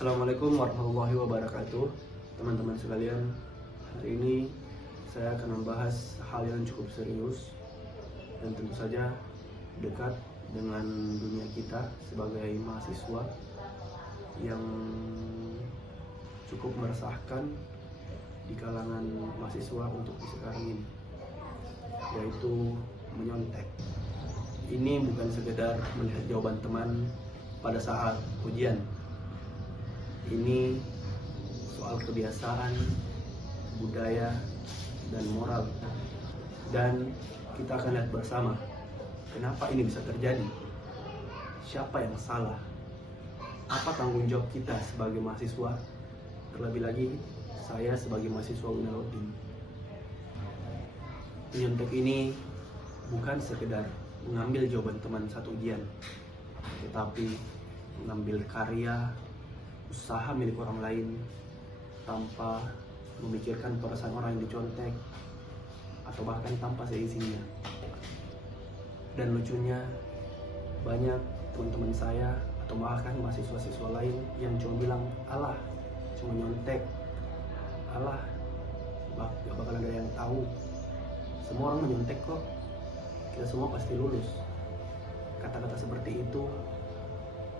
Assalamualaikum warahmatullahi wabarakatuh. Teman-teman sekalian, hari ini saya akan membahas hal yang cukup serius dan tentu saja dekat dengan dunia kita sebagai mahasiswa yang cukup meresahkan di kalangan mahasiswa untuk sekarang ini, yaitu menyontek. Ini bukan sekedar melihat jawaban teman pada saat ujian. Ini soal kebiasaan, budaya, dan moral. Dan kita akan lihat bersama kenapa ini bisa terjadi. Siapa yang salah? Apa tanggung jawab kita sebagai mahasiswa? Terlebih lagi saya sebagai mahasiswa Unaludin. Menyontek ini bukan sekedar mengambil jawaban teman satu ujian, tetapi mengambil karya, usaha milik orang lain tanpa memikirkan perasaan orang yang dicontek atau bahkan tanpa seisinya. Dan lucunya, banyak teman-teman saya atau bahkan mahasiswa-siswa lain yang cuma bilang, alah cuma nyontek, alah gak bakal ada yang tahu, semua orang menyontek kok, kita semua pasti lulus. Kata-kata seperti itu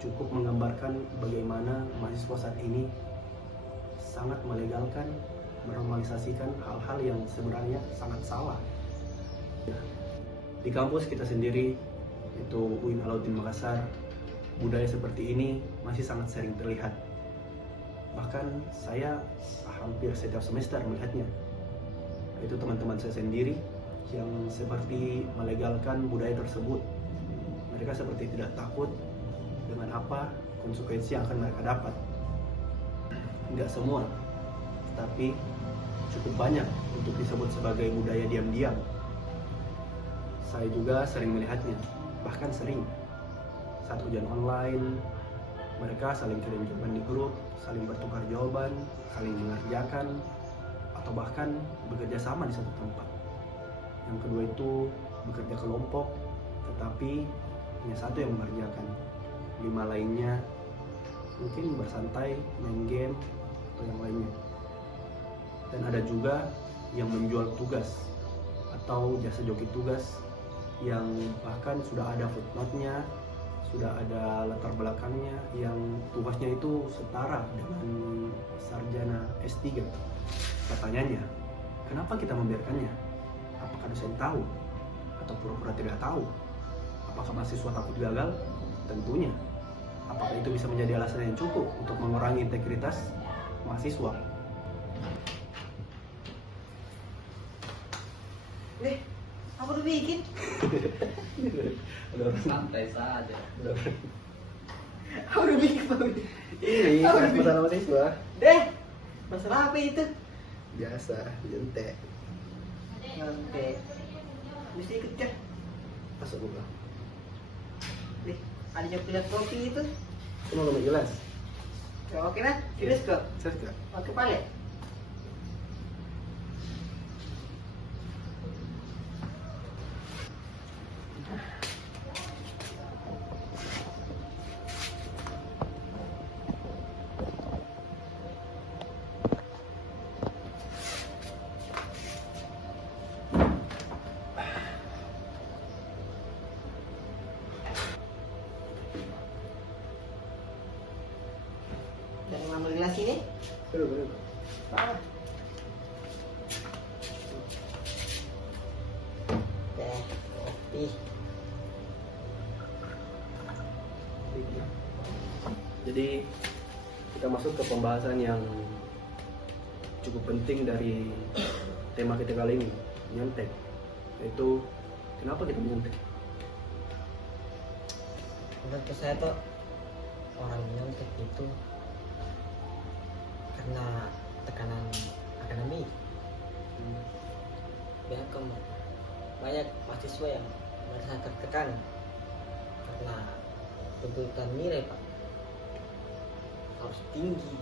cukup menggambarkan bagaimana mahasiswa saat ini sangat melegalkan, menormalisasikan hal-hal yang sebenarnya sangat salah. Di kampus kita sendiri, itu UIN Alauddin Makassar, budaya seperti ini masih sangat sering terlihat. Bahkan saya hampir setiap semester melihatnya. Itu teman-teman saya sendiri yang seperti melegalkan budaya tersebut. Mereka seperti tidak takut dengan apa konsekuensi yang akan mereka dapat. Tidak semua, tapi cukup banyak untuk disebut sebagai budaya diam-diam. Saya juga sering melihatnya, bahkan sering saat ujian online, mereka saling kirim jawaban di grup, saling bertukar jawaban, saling mengerjakan, atau bahkan bekerja sama di satu tempat. Yang kedua itu bekerja kelompok, tetapi hanya satu yang mengerjakan. 5 lainnya mungkin bersantai, main game, atau yang lainnya. Dan ada juga yang menjual tugas atau jasa joki tugas yang bahkan sudah ada footnote-nya, sudah ada latar belakangnya, yang tugasnya itu setara dengan sarjana S3. Pertanyaannya, kenapa kita membiarkannya? Apakah dosen tahu? Atau pura-pura tidak tahu? Apakah mahasiswa takut gagal? Tentunya. Apakah itu bisa menjadi alasan yang cukup untuk mengurangi integritas mahasiswa? Apa udah bikin? Santai saja. Apa udah bikin? Ini masalah mahasiswa. Deh, masalah apa itu? Biasa, nyontek. Nyontek. Mesti ikut kan? Masuk buka. Deh, ada coklat kopi itu. Cuma ngomong jelas. Ya, oke lah, serius kok. Serius gak? Oke palet. Dan ngambil gelas ini. Betul. Ah. Ih, Jadi kita masuk ke pembahasan yang cukup penting dari tema kita kali ini, nyontek. Yaitu kenapa kita nyontek? menurut saya tuh orang nyontek itu karena tekanan akademik. Ya, banyak mahasiswa yang merasa tertekan karena tuntutan nilai, Pak. Harus tinggi,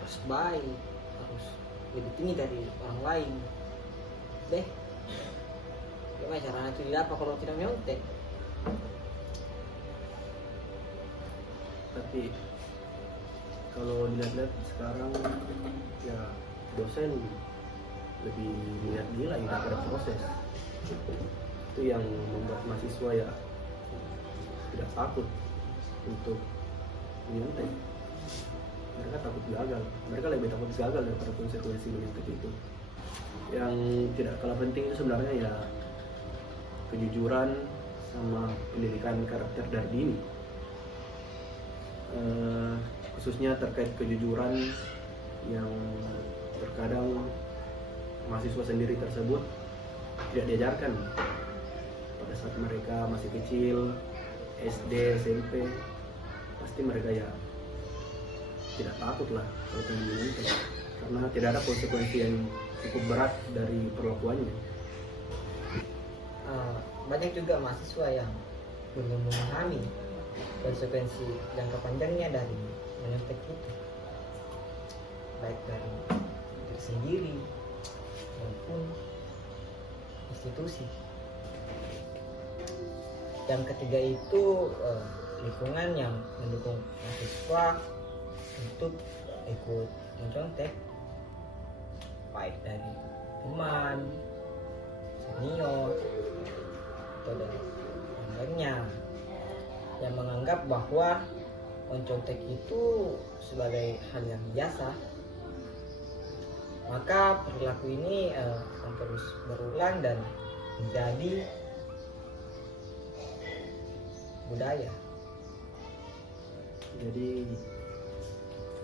harus baik, harus lebih tinggi dari orang lain. Deh, gimana caranya itu didapat kalau tidak nyontek? Tapi kalau dilihat-lihat sekarang ya dosen lebih melihat nilai daripada proses. Itu yang membuat mahasiswa ya tidak takut untuk menyontek. Mereka takut gagal. Mereka lebih takut gagal daripada konsekuensi menyontek itu. Yang tidak kalah penting itu sebenarnya ya kejujuran sama pendidikan karakter dari dini. Khususnya terkait kejujuran yang terkadang mahasiswa sendiri tersebut tidak diajarkan pada saat mereka masih kecil, SD, SMP. Pasti mereka ya tidak takut lah kalau menyontek, karena tidak ada konsekuensi yang cukup berat dari perlakuannya. Banyak juga mahasiswa yang belum memahami konsekuensi jangka panjangnya dari menyontek itu, baik dari diri sendiri maupun institusi. Yang ketiga itu lingkungan yang mendukung mahasiswa untuk ikut mencontek, baik dari teman, senior, atau dari yang lainnya, yang menganggap bahwa mencontek itu sebagai hal yang biasa. Maka perilaku ini akan terus berulang dan menjadi budaya. Jadi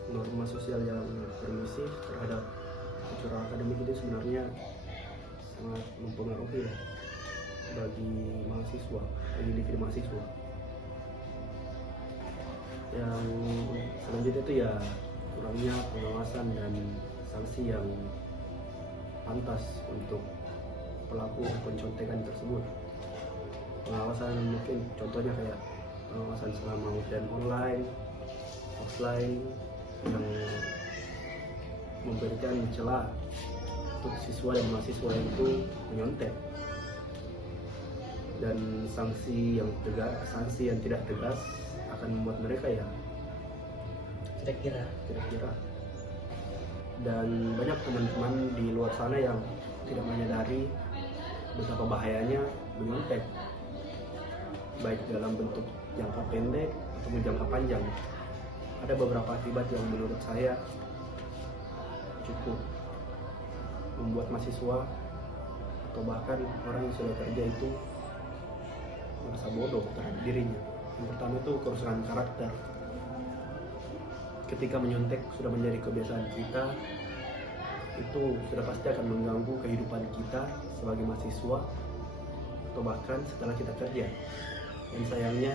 norma sosial yang permisif terhadap kecurangan akademik itu sebenarnya sangat mempengaruhi ya bagi mahasiswa, bagi individu mahasiswa. Yang selanjutnya itu ya kurangnya pengawasan dan sanksi yang pantas untuk pelaku pencontekan tersebut. Pengawasan mungkin contohnya kayak pengawasan selama ujian online, offline, yang memberikan celah untuk siswa dan mahasiswa itu menyontek, dan sanksi yang tidak tegas akan membuat mereka ya Kira-kira dan banyak teman-teman di luar sana yang tidak menyadari betapa bahayanya menyontek, baik dalam bentuk jangka pendek ataupun jangka panjang. Ada beberapa akibat yang menurut saya cukup membuat mahasiswa atau bahkan orang yang sudah kerja itu merasa bodoh terhadap dirinya. Yang pertama itu kerusakan karakter. Ketika menyontek sudah menjadi kebiasaan kita, itu sudah pasti akan mengganggu kehidupan kita sebagai mahasiswa atau bahkan setelah kita kerja. Dan sayangnya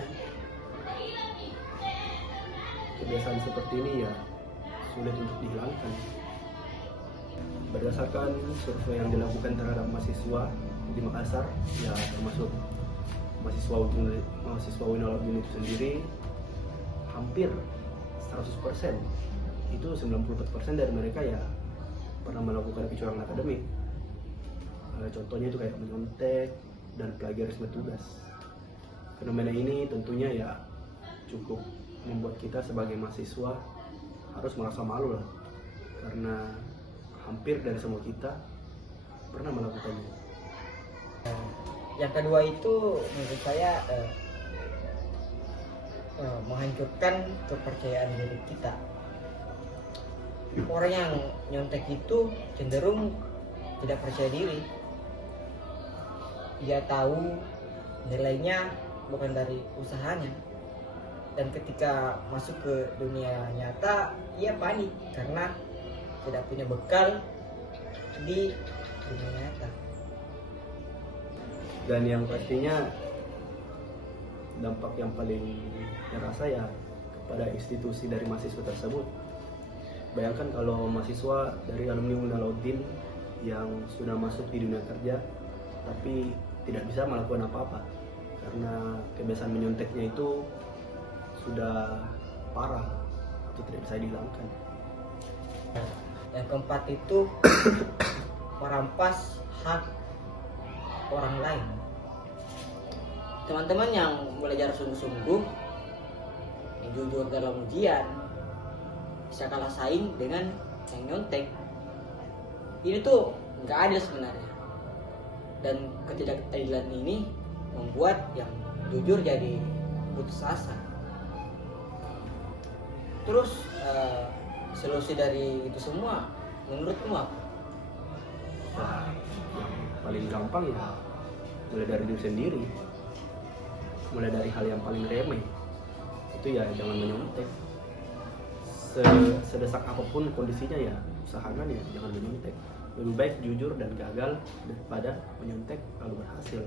kebiasaan seperti ini ya sulit untuk dihilangkan. Berdasarkan survei yang dilakukan terhadap mahasiswa di Makassar, ya termasuk mahasiswa Winalab itu sendiri, hampir 100%, itu 94% dari mereka ya pernah melakukan kecurangan akademik. Contohnya itu kayak menyontek dan plagiarisme tugas. Fenomena ini tentunya ya cukup membuat kita sebagai mahasiswa harus merasa malu lah, karena hampir dari semua kita pernah melakukannya. Yang kedua itu menurut saya menghancurkan kepercayaan diri kita. Orang yang nyontek itu cenderung tidak percaya diri. Dia tahu nilainya bukan dari usahanya. Dan ketika masuk ke dunia nyata, ia panik karena tidak punya bekal di dunia nyata. Dan yang pastinya dampak yang paling terasa ya kepada institusi dari mahasiswa tersebut. Bayangkan kalau mahasiswa dari alumni Munalaudin yang sudah masuk di dunia kerja tapi tidak bisa melakukan apa-apa karena kebiasaan menyonteknya itu sudah parah atau tidak bisa dihilangkan. Yang keempat itu merampas hak orang lain. Teman-teman yang belajar sungguh-sungguh, yang jujur dalam ujian, bisa kalah saing dengan yang nyontek. Ini tuh nggak adil sebenarnya. Dan ketidakadilan ini membuat yang jujur jadi putus asa. Terus solusi dari itu semua menurutmu apa? Nah, yang paling gampang ya mulai dari diri sendiri, mulai dari hal yang paling remeh itu ya jangan menyontek. Sedesak apapun kondisinya ya usahakan ya jangan menyontek. Lebih baik jujur dan gagal daripada menyontek lalu berhasil.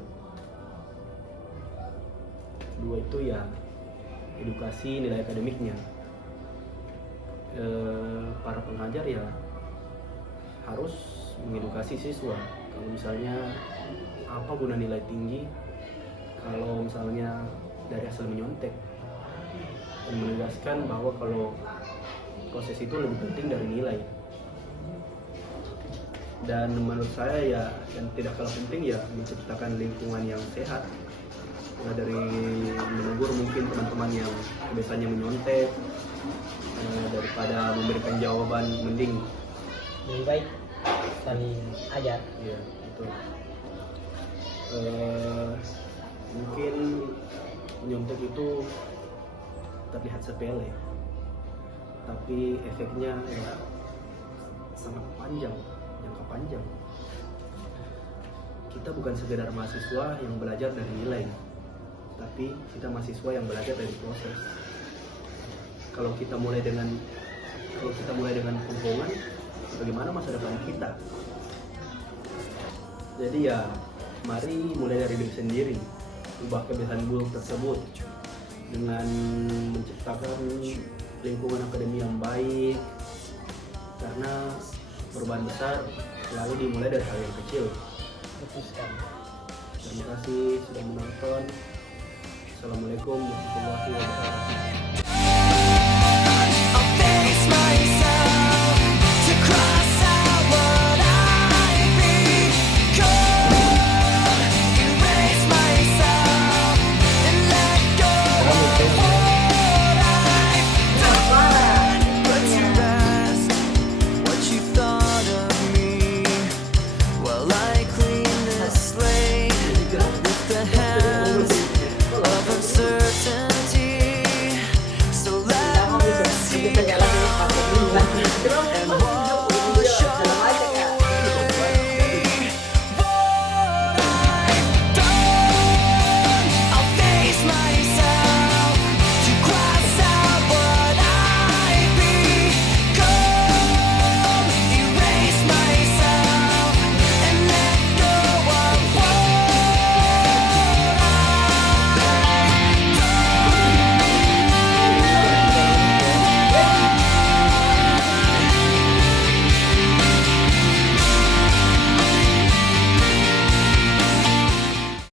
Dua itu ya edukasi nilai akademiknya. Para pengajar ya harus mengedukasi siswa kalau misalnya apa guna nilai tinggi kalau misalnya dari hasil menyontek, dan menegaskan bahwa kalau proses itu lebih penting dari nilai. Dan menurut saya ya yang tidak kalah penting ya menciptakan lingkungan yang sehat, dari menegur mungkin teman-teman yang biasanya menyontek, daripada memberikan jawaban mending Lebih baik saling ajar. ya itu. Mungkin menyontek itu terlihat sepele tapi efeknya ya sangat panjang, jangka panjang. Kita bukan sekedar mahasiswa yang belajar dari nilai, tapi kita mahasiswa yang belajar dari proses. Kalau kita mulai dengan kebohongan, bagaimana masa depan kita? Jadi ya, mari mulai dari diri sendiri, ubah kebiasaan buruk tersebut dengan menciptakan lingkungan akademi yang baik, karena perubahan besar selalu dimulai dari hal yang kecil. Betul sekali. Terima kasih sudah menonton. Assalamualaikum warahmatullahi wabarakatuh. I'll face myself.